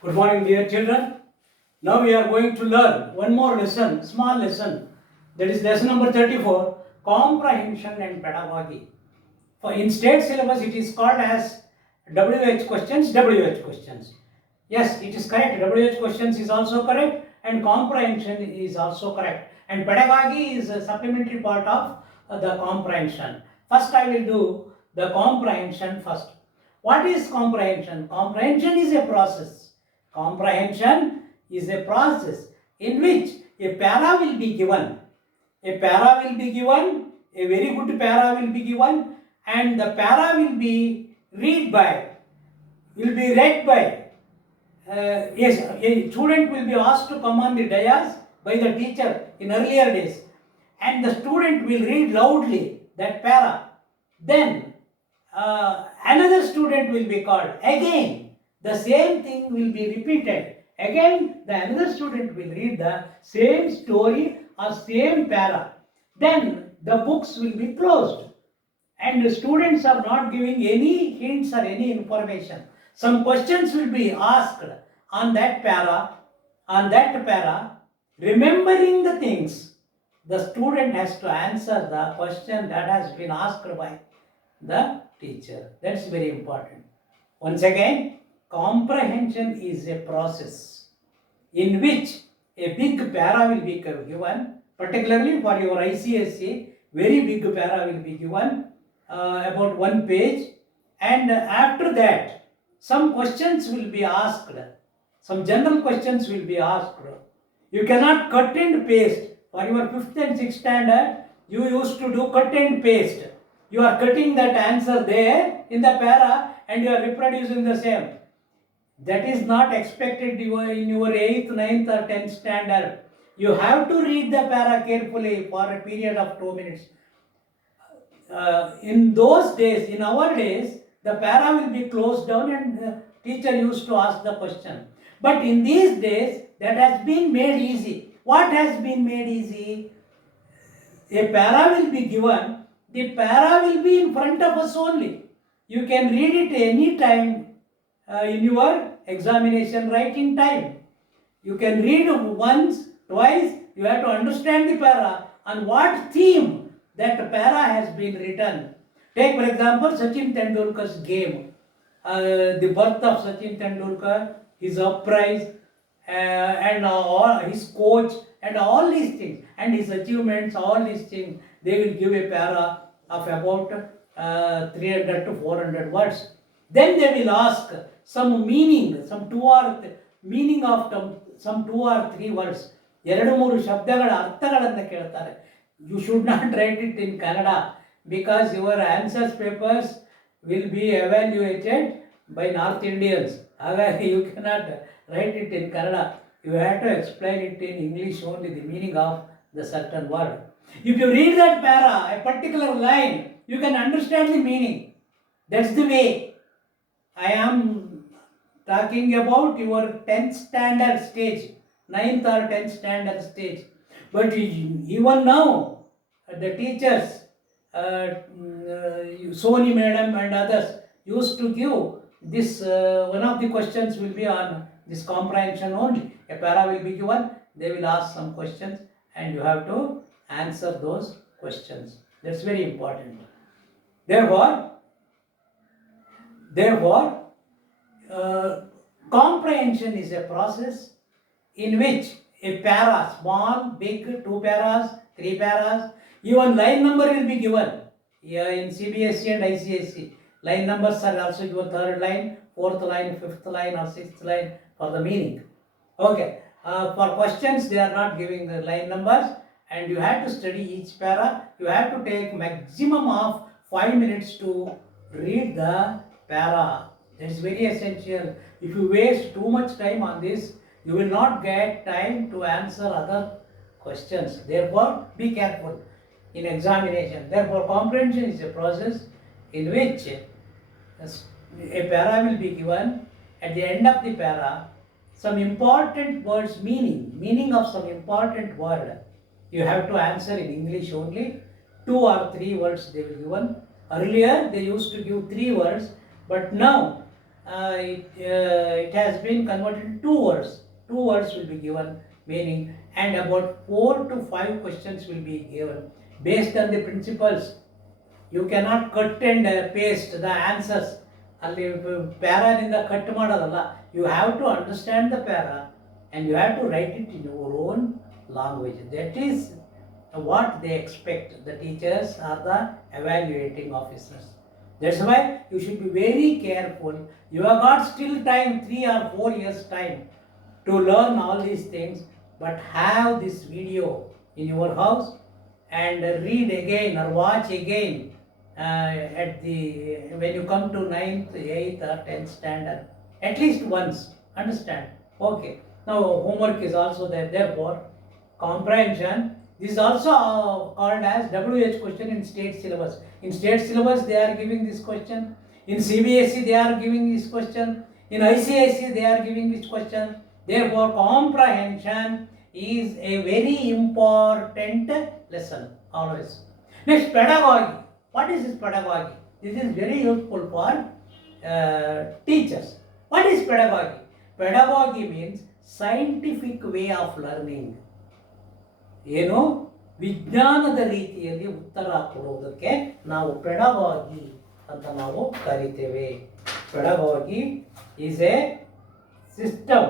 Good morning, dear children. Now we are going to learn one more lesson, small lesson. That is lesson number 34, comprehension and pedagogy. For in state syllabus, it is called as WH questions, WH questions. Yes, it is correct. WH questions is also correct, and comprehension is also correct. And pedagogy is a supplementary part of the comprehension. First, I will do the comprehension first. What is comprehension? Comprehension is a process. Comprehension is a process in which a para will be given. A para will be given, a very good para will be given, and the para will be read read by. Yes, a student will be asked to come on the dais by the teacher in earlier days, and the student will read loudly that para. Then another student will be called. Again, the same thing will be repeated. Again, the another student will read the same story or same para. Then the books will be closed, and the students are not giving any hints or any information. Some questions will be asked on that para, remembering the things. The student has to answer the question that has been asked by the teacher. That's very important. Once again, comprehension is a process in which a big para will be given, particularly for your ICSE, very big para will be given, about one page, and after that some questions will be asked, some general questions will be asked. You cannot cut and paste. For your 5th and 6th standard, you used to do cut and paste. You are cutting that answer there in the para and you are reproducing the same. That is not expected in your 8th, 9th or 10th standard. You have to read the para carefully for a period of 2 minutes. In those days, in our days, the para will be closed down and the teacher used to ask the question. But in these days, that has been made easy. What has been made easy? A para will be given, the para will be in front of us only. You can read it any time in your examination writing time. You can read once, twice, you have to understand the para on what theme that para has been written. Take for example Sachin Tendulkar's game, the birth of Sachin Tendulkar, his uprise, and all his coach, and all these things, and his achievements, all these things. They will give a para of about 300 to 400 words. Then they will ask some meaning, meaning of some 2 or 3 words. 2-3 ಶಬ್ದಗಳ ಅರ್ಥಗಳನ್ನು ಕೇಳ್ತಾರೆ. You should not write it in Kannada because your answers papers will be evaluated by North Indians. However, you cannot write it in Kannada. You have to explain it in English only, the meaning of the certain word. If you read that para, a particular line, you can understand the meaning. That's the way. I am talking about your 10th standard stage, 9th or 10th standard stage. But even now, the teachers, Soni madam and others used to give this, one of the questions will be on this comprehension only. A para will be given, they will ask some questions and you have to answer those questions. That's very important. Therefore, comprehension is a process in which a para, small, big, 2 paras, 3 paras, even line number will be given. Here in CBSE and ICSE, line numbers are also given, 3rd line, 4th line, 5th line or 6th line for the meaning. Okay, for questions they are not giving the line numbers and you have to study each para. You have to take maximum of 5 minutes to read the para. That's very essential. If you waste too much time on this, you will not get time to answer other questions. Therefore, be careful in examination. Therefore, comprehension is a process in which a para will be given. At the end of the para, some important words, meaning of some important word, you have to answer in English only. 2 or 3 words they will given. Earlier, they used to give 3 words, but now it has been converted into two words. Two words will be given meaning, and about 4 to 5 questions will be given based on the principles. You cannot cut and paste the answers. ಅಲ್ಲಿ ಪ್ಯಾರಾನಿಂದ cut ಮಾಡೋದಲ್ಲ. You have to understand the para and you have to write it in your own language. That is what they expect. The teachers are the evaluating officers. That's why you should be very careful. You have got still time, 3 or 4 years time to learn all these things, but have this video in your house and read again or watch again at the when you come to 9th, 8th or 10th standard, at least once. Understand? Okay. Now homework is also there. Therefore, comprehension. This is also called as WH question in state syllabus. In state syllabus, they are giving this question. In CBSE, they are giving this question. In ICSE, they are giving this question. Therefore, comprehension is a very important lesson always. Next, pedagogy. What is this pedagogy? This is very useful for teachers. What is pedagogy? Pedagogy means scientific way of learning. ಏನು ವಿಜ್ಞಾನದ ರೀತಿಯಲ್ಲಿ ಉತ್ತರ ಕೊಡುವುದಕ್ಕೆ ನಾವು ಪೆಡಗಾಗಿ ಅಂತ ನಾವು ಕರಿತೇವೆ. ಪೆಡಗಾಗಿ is A system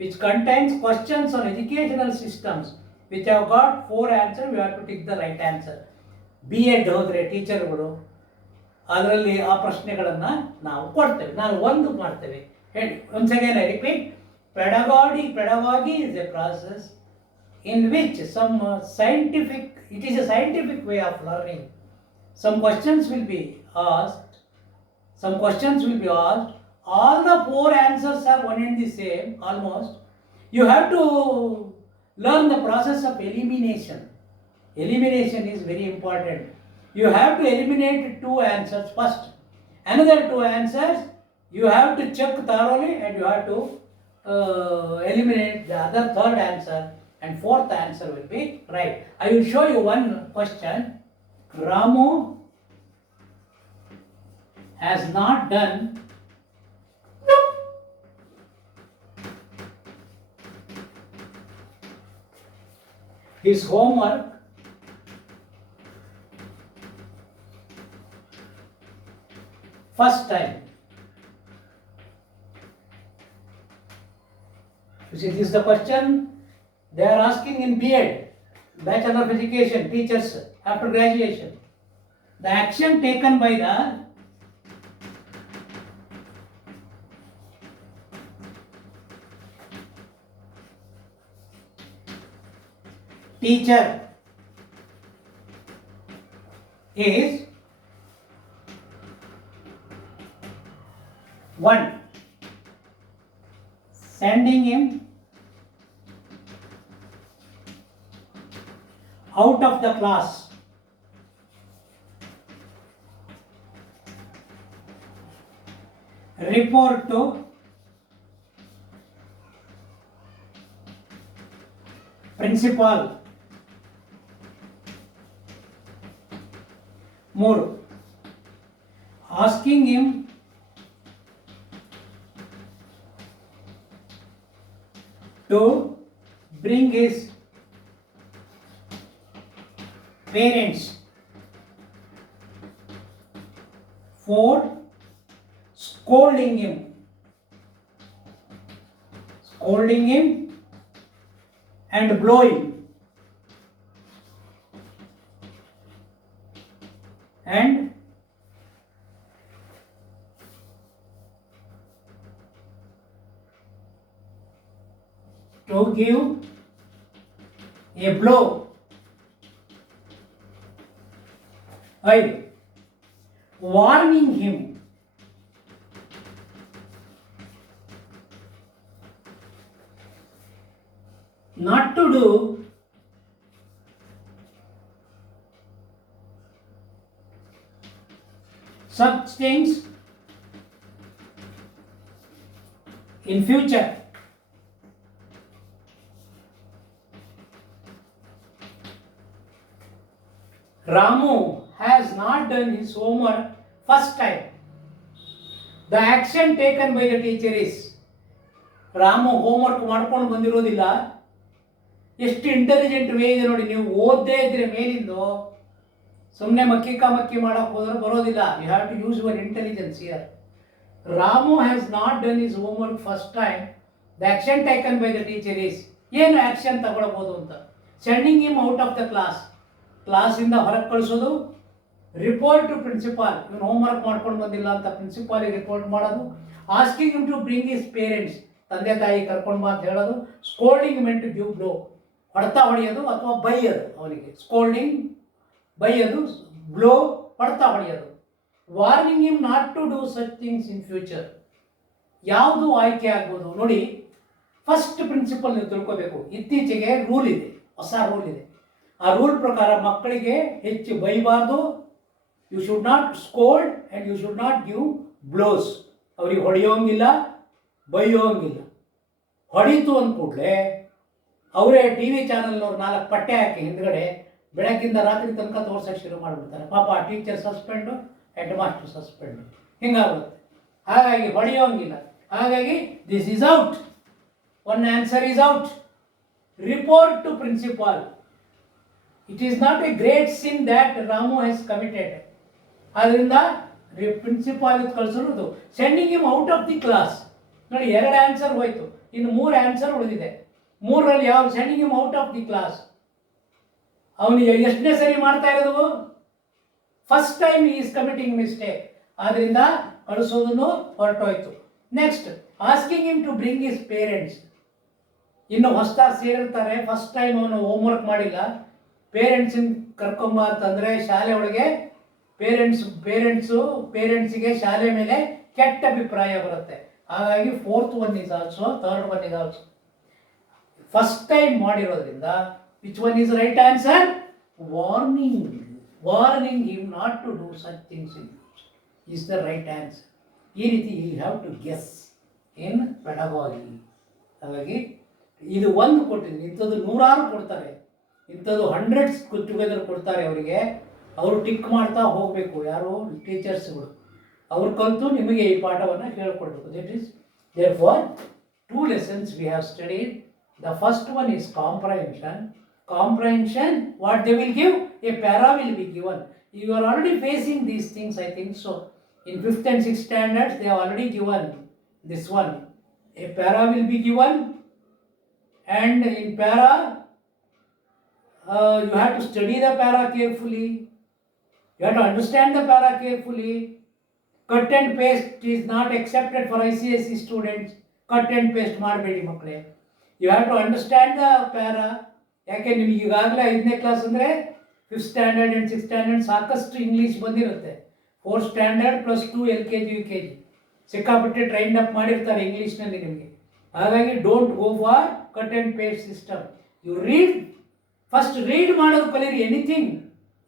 which contains questions on educational systems which have got 4 answers. We have to tick the right answer. B.Ed ಹೋದರೆ ಟೀಚರ್ಗಳು ಅದರಲ್ಲಿ ಆ ಪ್ರಶ್ನೆಗಳನ್ನು ನಾವು ಕೊಡ್ತೇವೆ. ನಾವು ಒಂದು ಮಾಡ್ತೇವೆ. ಹೇಳಿ once again I repeat, pedagogy is a process in which some it is a scientific way of learning. Some questions will be asked. All the 4 answers are one and the same almost. You have to learn the process of elimination. Elimination is very important. You have to eliminate 2 answers first. Another 2 answers you have to check thoroughly and you have to eliminate the other 3rd answer. And 4th answer will be right. I will show you one question. Ramu has not done his homework first time. You see, this is the question they are asking in B.Ed, Bachelor of Education, teachers after graduation. The action taken by the teacher is 1. Sending him out of the class. Report to principal. 3. Asking him to bring his parents. 4. Scolding him and blowing and to give a blow. 5. Warning him not to do such things in future. Ramu has not done his homework first time. The action taken by the teacher is, Ramu homework ಮಾಡ್ಕೊಂಡು ಬಂದಿರೋದಿಲ್ಲ. ಎಷ್ಟು intelligent way ಇದೆ ನೋಡಿ. ನೀವು ಓದದೇ ಇದ್ರೆ ಮೇಲಿಂದು ಸುಮ್ಮನೆ ಮಕ್ಕಿ ಮಾಡೋಕೆ ಹೋದ್ರೆ ಬರೋದಿಲ್ಲ. You have to use your intelligence here. Ramu has not done his homework first time. The action taken by the teacher is, ಏನು ಆಕ್ಷನ್ ತಗೊಳ್ಬೋದು ಅಂತ. Sending him out of the class, ಕ್ಲಾಸಿಂದ ಹೊರಗೆ ಕಳಿಸೋದು. ರಿಪೋರ್ಟ್ ಟು ಪ್ರಿನ್ಸಿಪಾಲ್, ಇವನು homework ಮಾಡ್ಕೊಂಡು ಬಂದಿಲ್ಲ ಅಂತ ಪ್ರಿನ್ಸಿಪಾಲಿಗೆ ರಿಪೋರ್ಟ್ ಮಾಡೋದು. Asking him to bring his parents, ತಂದೆ ತಾಯಿ ಕರ್ಕೊಂಡು ಬಾ ಅಂತ ಹೇಳೋದು. Scolding meant to give blow, ಹೊಡೆತ ಹೊಡೆಯೋದು ಅಥವಾ ಬೈಯೋದು ಅವನಿಗೆ. ಸ್ಕೋಲ್ಡಿಂಗ್ ಬೈಯೋದು, ಬ್ಲೋ ಹೊಡೆತ ಹೊಡೆಯೋದು. Warning him not to do such things in future. ಯಾವುದು ಆಯ್ಕೆ ಆಗ್ಬೋದು ನೋಡಿ. ಫಸ್ಟ್ ಪ್ರಿನ್ಸಿಪಲ್ ನೀವು ತಿಳ್ಕೋಬೇಕು. ಇತ್ತೀಚೆಗೆ ರೂಲ್ ಇದೆ, ಹೊಸ ರೂಲ್ ಇದೆ. ಆ ರೂಲ್ ಪ್ರಕಾರ ಮಕ್ಕಳಿಗೆ ಹೆಚ್ಚು ಬೈಬಾರ್ದು. You should not scold and you should not give blows. ಅವ್ರಿಗೆ ಹೊಡೆಯೋಂಗಿಲ್ಲ, ಬೈಯೋಂಗಿಲ್ಲ. ಹೊಡೀತು ಅಂದ ಕೂಡಲೇ ಅವರೇ ಟಿ ವಿ ಚಾನಲ್ನವ್ರು 4 ಪಟ್ಟೆ ಹಾಕಿ ಹಿಂದ್ಗಡೆ ಬೆಳಗ್ಗಿಂದ ರಾತ್ರಿ ತನಕ ತೋರ್ಸೋಕ್ಕೆ ಶುರು ಮಾಡಿಬಿಡ್ತಾರೆ. ಪಾಪ teacher suspend, head master suspend, ಹಿಂಗಾಗುತ್ತೆ. ಹಾಗಾಗಿ ಹೊಡೆಯೋಂಗಿಲ್ಲ. ಹಾಗಾಗಿ this is out. One answer is out. Report to principal. It is not a great sin that Ramu has committed. ಆದ್ದರಿಂದ ಪ್ರಿನ್ಸಿಪಾಲ್ ಕಳಿಸೋದು. Sending him out of the class. ನೋಡಿ, 2 answer ಹೋಯ್ತು, ಇನ್ನು 3 answer ಉಳಿದಿದೆ. 3ರಲ್ಲಿ ಯಾವ? Sending him out of the class. ಅವನಿಗೆ ಎಷ್ಟನೇ ಸರಿ ಮಾಡ್ತಾ ಇರೋದು? First time is committing mistake. ಆದ್ದರಿಂದ ಕಳಿಸೋದನ್ನು ಹೊರಟೋಯ್ತು. Next, asking him to bring his parents. ಇನ್ನು ಹೊಸದಾಗಿ ಸೇರಿರ್ತಾರೆ, ಫಸ್ಟ್ ಟೈಮ್ ಅವನು ಹೋಮ್ವರ್ಕ್ ಮಾಡಿಲ್ಲ, ಪೇರೆಂಟ್ಸಿನ ಕರ್ಕೊಂಬ ಅಂತಂದರೆ ಶಾಲೆ ಒಳಗೆ ಪೇರೆಂಟ್ಸಿಗೆ ಶಾಲೆ ಮೇಲೆ ಕೆಟ್ಟ ಅಭಿಪ್ರಾಯ ಬರುತ್ತೆ. ಹಾಗಾಗಿ 4th one is also, 3rd one is also. First time ಮಾಡಿರೋದ್ರಿಂದ which one is right answer? Warning him not to do such things in future is the right answer. ಈ ರೀತಿ you have to guess in pedagogy. ಹಾಗಾಗಿ ಇದು ಒಂದು ಕೊಟ್ಟಿದ್ದೀನಿ. ಇಂಥದ್ದು 100 ಕೊಡ್ತಾರೆ, ಇಂಥದ್ದು 100s ಟುಗೆದರ್ ಕೊಡ್ತಾರೆ ಅವರಿಗೆ. ಅವರು ಟಿಕ್ ಮಾಡ್ತಾ ಹೋಗಬೇಕು, ಯಾರು ಟೀಚರ್ಸ್ಗಳು. ಅವ್ರು ಕಲಿತು ನಿಮಗೆ ಈ ಪಾಠವನ್ನು ಹೇಳ್ಕೊಡ್ಬೇಕು. That is there for 2 lessons we have studied. The first one is comprehension. Comprehension, what they will give? A para will be given. You are already facing these things, I think so. In 5th and 6th standards, they have already given this one. A para will be given, and in para, you have to study the para carefully. You have to understand the para carefully. Cut and paste is not accepted for ICSE students. Cut and paste ಮಾಡಬೇಡಿ ಮಕ್ಕಳೇ. You have to understand the para. ಯಾಕೆ ನಿಮಗೆ ಈಗಾಗಲೇ 5ನೇ class ಅಂದರೆ 5th standard and 6th standard ಸಾಕಷ್ಟು English ಬಂದಿರುತ್ತೆ. 4th standard +2 LKG UKG ಸಿಕ್ಕಾಪಟ್ಟೆ ಟ್ರೈನ್ ಅಪ್ ಮಾಡಿರ್ತಾರೆ ಇಂಗ್ಲೀಷ್ನಲ್ಲಿ ನಿಮಗೆ. ಹಾಗಾಗಿ don't go for cut and paste system. You read, first read ಮಾಡೋದು ಕಲೀರಿ. ಎನಿಥಿಂಗ್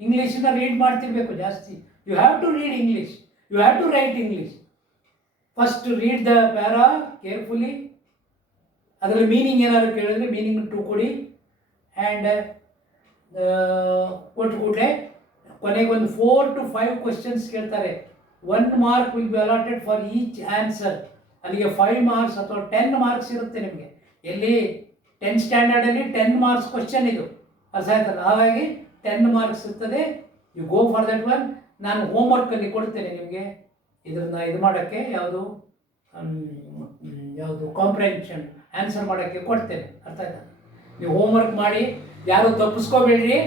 ಇಂಗ್ಲೀಷನ್ನ ರೀಡ್ ಮಾಡ್ತಿರ್ಬೇಕು ಜಾಸ್ತಿ. You have to read English, you have to write English. First read the para carefully. ಅದರಲ್ಲಿ ಮೀನಿಂಗ್ ಏನಾದ್ರು ಕೇಳಿದ್ರೆ ಮೀನಿಂಗ್ 2 ಕೊಡಿ. ಆ್ಯಂಡ್ ಕೊಟ್ಟು ಕೂಡಲೇ ಕೊನೆಗೆ ಒಂದು 4 to 5 ಕ್ವೆಶ್ಚನ್ಸ್ ಕೇಳ್ತಾರೆ. 1 mark will be allotted for each answer. ಅಲ್ಲಿಗೆ 5 marks ಅಥವಾ 10 marks ಇರುತ್ತೆ ನಿಮಗೆ. ಎಲ್ಲಿ 10th ಸ್ಟ್ಯಾಂಡರ್ಡಲ್ಲಿ 10 marks ಕ್ವೆಶ್ಚನ್ ಇದು, ಅರ್ಥ ಆಯ್ತಲ್ಲ. ಹಾಗಾಗಿ 10 marks ಇರ್ತದೆ. You go for that one. ನಾನು ಹೋಮ್ವರ್ಕಲ್ಲಿ ಕೊಡ್ತೇನೆ ನಿಮಗೆ ಇದನ್ನು ಇದು ಮಾಡೋಕ್ಕೆ, ಯಾವುದು ಕಾಂಪ್ರಿಹೆನ್ಷನ್ ಆನ್ಸರ್ ಮಾಡೋಕ್ಕೆ ಕೊಡ್ತೇನೆ, ಅರ್ಥ ಆಯ್ತಾ. ನೀವು ಹೋಮ್ವರ್ಕ್ ಮಾಡಿ, ಯಾರು ತಪ್ಪಿಸ್ಕೋಬೇಡ್ರಿ.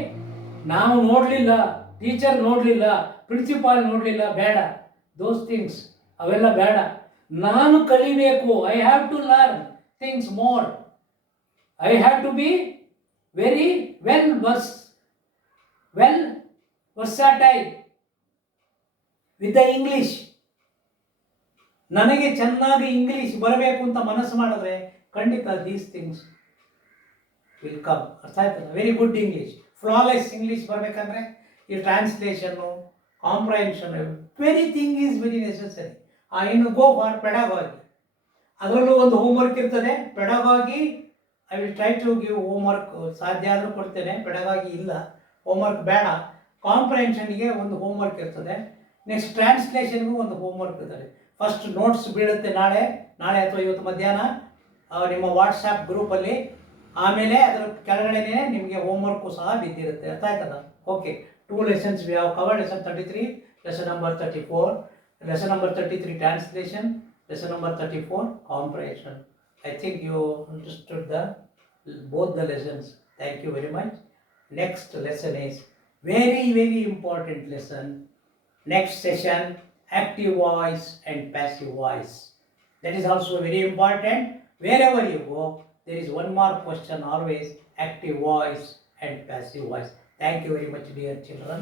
ನಾವು ನೋಡಲಿಲ್ಲ, ಟೀಚರ್ ನೋಡಲಿಲ್ಲ, ಪ್ರಿನ್ಸಿಪಾಲ್ ನೋಡಲಿಲ್ಲ, ಬೇಡ. ದೋಸ್ ಥಿಂಗ್ಸ್ ಅವೆಲ್ಲ ಬೇಡ. ನಾನು ಕಲಿಬೇಕು. I have to learn things more. I have to be very well versatile with the English. ನನಗೆ ಚೆನ್ನಾಗಿ ಇಂಗ್ಲೀಷ್ ಬರಬೇಕು ಅಂತ ಮನಸ್ಸು ಮಾಡಿದ್ರೆ ಖಂಡಿತ ದೀಸ್ ಥಿಂಗ್ಸ್ ವಿಲ್ ಕಮ್, ಅರ್ಥ ಆಯ್ತಲ್ಲ. Very good English, flawless English ಬರಬೇಕಂದ್ರೆ ಈ ಟ್ರಾನ್ಸ್ಲೇಷನ್ನು, comprehension, everything is very necessary. ಇನ್ನು ಗೋ ಫಾರ್ ಪೆಡಗಾಗಿ. ಅದರಲ್ಲೂ ಒಂದು ಹೋಮ್ವರ್ಕ್ ಇರ್ತದೆ. Pedagogy I will try to give homework. ಸಾಧ್ಯ ಆದರೂ ಕೊಡ್ತೇನೆ. ಪೆಡಗಾಗಿ ಇಲ್ಲ, ಹೋಮ್ವರ್ಕ್ ಬೇಡ. ಕಾಂಪ್ರಹೆನ್ಷನ್ಗೆ ಒಂದು ಹೋಮ್ವರ್ಕ್ ಇರ್ತದೆ. ನೆಕ್ಸ್ಟ್ ಟ್ರಾನ್ಸ್ಲೇಷನ್ಗೂ ಒಂದು ಹೋಮ್ವರ್ಕ್ ಇರ್ತದೆ. ಫಸ್ಟ್ ನೋಟ್ಸ್ ಬೀಳುತ್ತೆ ನಾಳೆ ಅಥವಾ ಇವತ್ತು ಮಧ್ಯಾಹ್ನ ನಿಮ್ಮ ವಾಟ್ಸಾಪ್ ಗ್ರೂಪಲ್ಲಿ. ಆಮೇಲೆ ಅದರ ಕೆಳಗಡೆನೇ ನಿಮಗೆ ಹೋಮ್ವರ್ಕು ಸಹ ಬಿದ್ದಿರುತ್ತೆ. ಅರ್ಥ ಆಯ್ತದ? Okay, 2 lessons we have covered. Lesson 33, lesson number 34, lesson number 33 translation, lesson number 34 comprehension. I think you understood both the lessons. Thank you very much. Next lesson is very important lesson. Next session, active voice and passive voice. That is also very important. Wherever you go, there is one more question always, active voice and passive voice. Thank you very much, dear children.